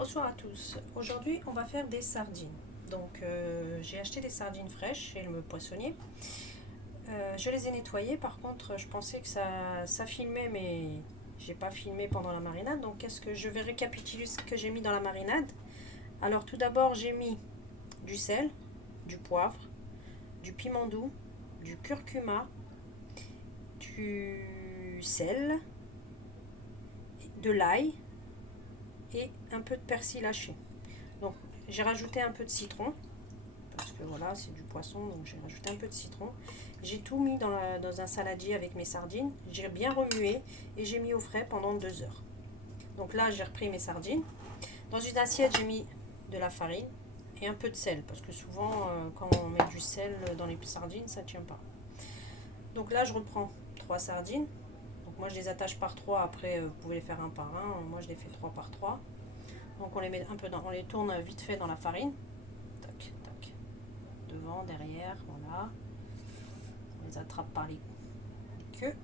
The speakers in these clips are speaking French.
Bonsoir à tous. Aujourd'hui, on va faire des sardines. Donc, j'ai acheté des sardines fraîches chez le poissonnier. Je les ai nettoyées. Par contre, je pensais que ça filmait, mais j'ai pas filmé pendant la marinade. Donc, qu'est-ce que je vais récapituler ce que j'ai mis dans la marinade? Alors, tout d'abord, j'ai mis du sel, du poivre, du piment doux, du curcuma, du sel, de l'ail et un peu de persil haché. Donc j'ai rajouté un peu de citron parce que voilà, c'est du poisson, donc j'ai rajouté un peu de citron. J'ai tout mis dans un saladier avec mes sardines. J'ai bien remué et j'ai mis au frais pendant 2 heures. Donc là, j'ai repris mes sardines. Dans une assiette, j'ai mis de la farine et un peu de sel parce que souvent, quand on met du sel dans les sardines, ça ne tient pas. Donc là, je reprends 3 sardines. Donc moi, je les attache par 3. Après, vous pouvez les faire un par un. Moi, je les fais 3 par 3. Donc on les met un peu on les tourne vite fait dans la farine. Tac, tac. Devant, derrière, voilà. On les attrape par les queues.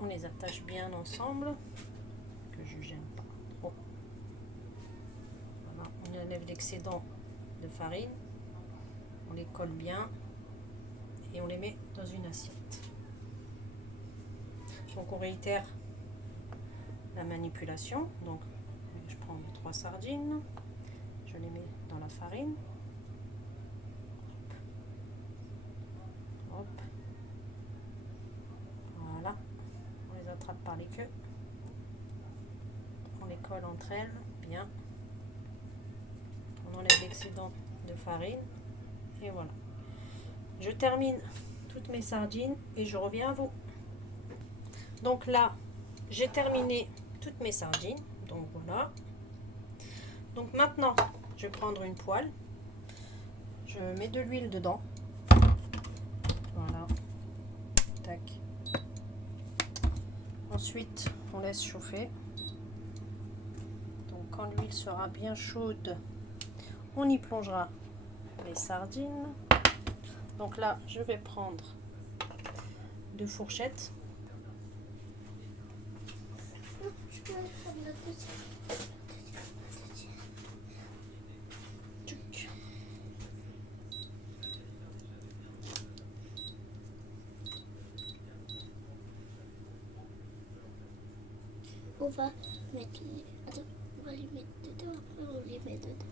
On les attache bien ensemble. Que je gêne pas trop. Voilà. On enlève l'excédent de farine. On les colle bien. Et on les met dans une assiette. Donc on réitère la manipulation. Donc je prends mes 3 sardines. Je les mets dans la farine. Hop. Voilà. On les attrape par les queues. On les colle entre elles bien. On enlève l'excédent de farine. Et voilà. Je termine toutes mes sardines et je reviens à vous. Donc là, j'ai terminé toutes mes sardines. Donc voilà. Donc maintenant, je vais prendre une poêle. Je mets de l'huile dedans. Voilà. Tac. Ensuite, on laisse chauffer. Donc quand l'huile sera bien chaude, on y plongera les sardines. Donc là, je vais prendre 2 fourchettes. On va mettre les... Attends, on va les mettre dedans, après on les met dedans.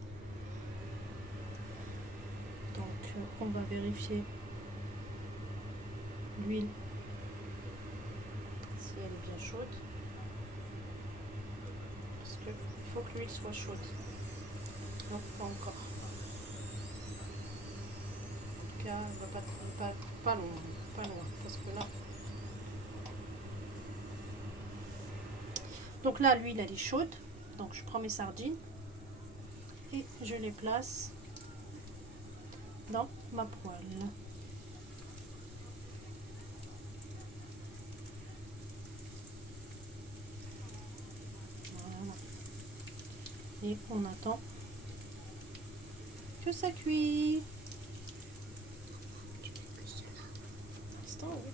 Donc on va vérifier l'huile si elle est bien chaude. Parce qu'il faut que l'huile soit chaude. Non, pas encore. En tout cas, elle va pas loin, pas loin. Parce que là. Donc là, l'huile elle est chaude. Donc je prends mes sardines et je les place dans ma poêle. Voilà. Et on attend que ça cuit. Instant, oui.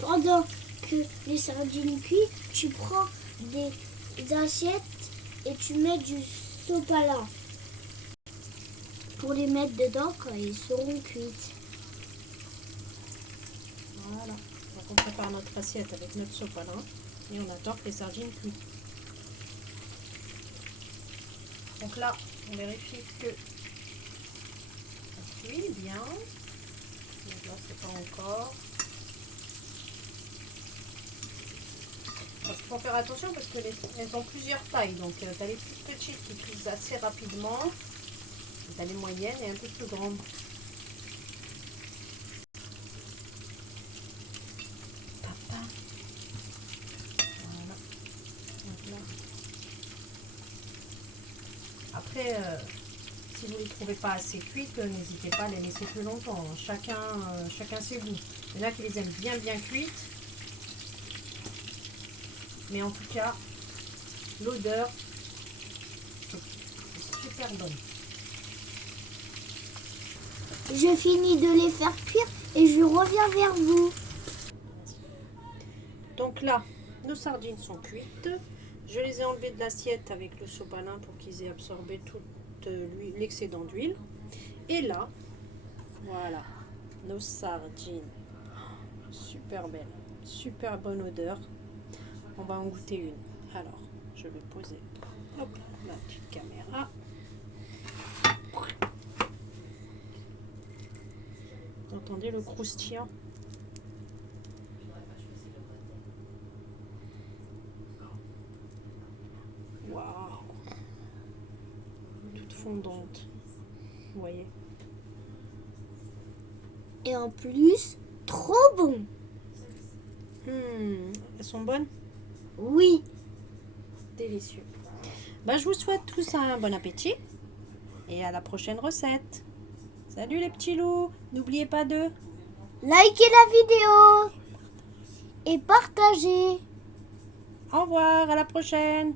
Pendant que les sardines cuisent, tu prends des assiettes et tu mets du sopalin pour les mettre dedans quand ils seront cuites. Voilà. Donc on prépare notre assiette avec notre sopalin et on attend que les sardines cuisent. Donc là, on vérifie que ça cuit bien. Donc là, c'est pas encore. Il faut faire attention parce qu'elles ont plusieurs tailles. Donc, tu as les plus petites qui cuisent assez rapidement. Tu as les moyennes et un peu plus grandes. Papa. Voilà. Donc là. Après, si vous ne les trouvez pas assez cuites, n'hésitez pas à les laisser plus longtemps. Chacun ses goûts. Il y en a qui les aiment bien cuites. Mais en tout cas, l'odeur est super bonne. Je finis de les faire cuire et je reviens vers vous. Donc là, nos sardines sont cuites. Je les ai enlevées de l'assiette avec le sopalin pour qu'ils aient absorbé tout l'excédent d'huile. Et là, voilà, nos sardines. Super belle, super bonne odeur. On va en goûter une. Alors, je vais poser la petite caméra. Vous entendez le croustillant? Waouh! Toute fondante. Vous voyez? Et en plus, trop bon. Elles sont bonnes? Oui. Délicieux. Bah, je vous souhaite tous un bon appétit et à la prochaine recette. Salut les petits loups. N'oubliez pas de Likez la vidéo et partagez. au revoir, à la prochaine.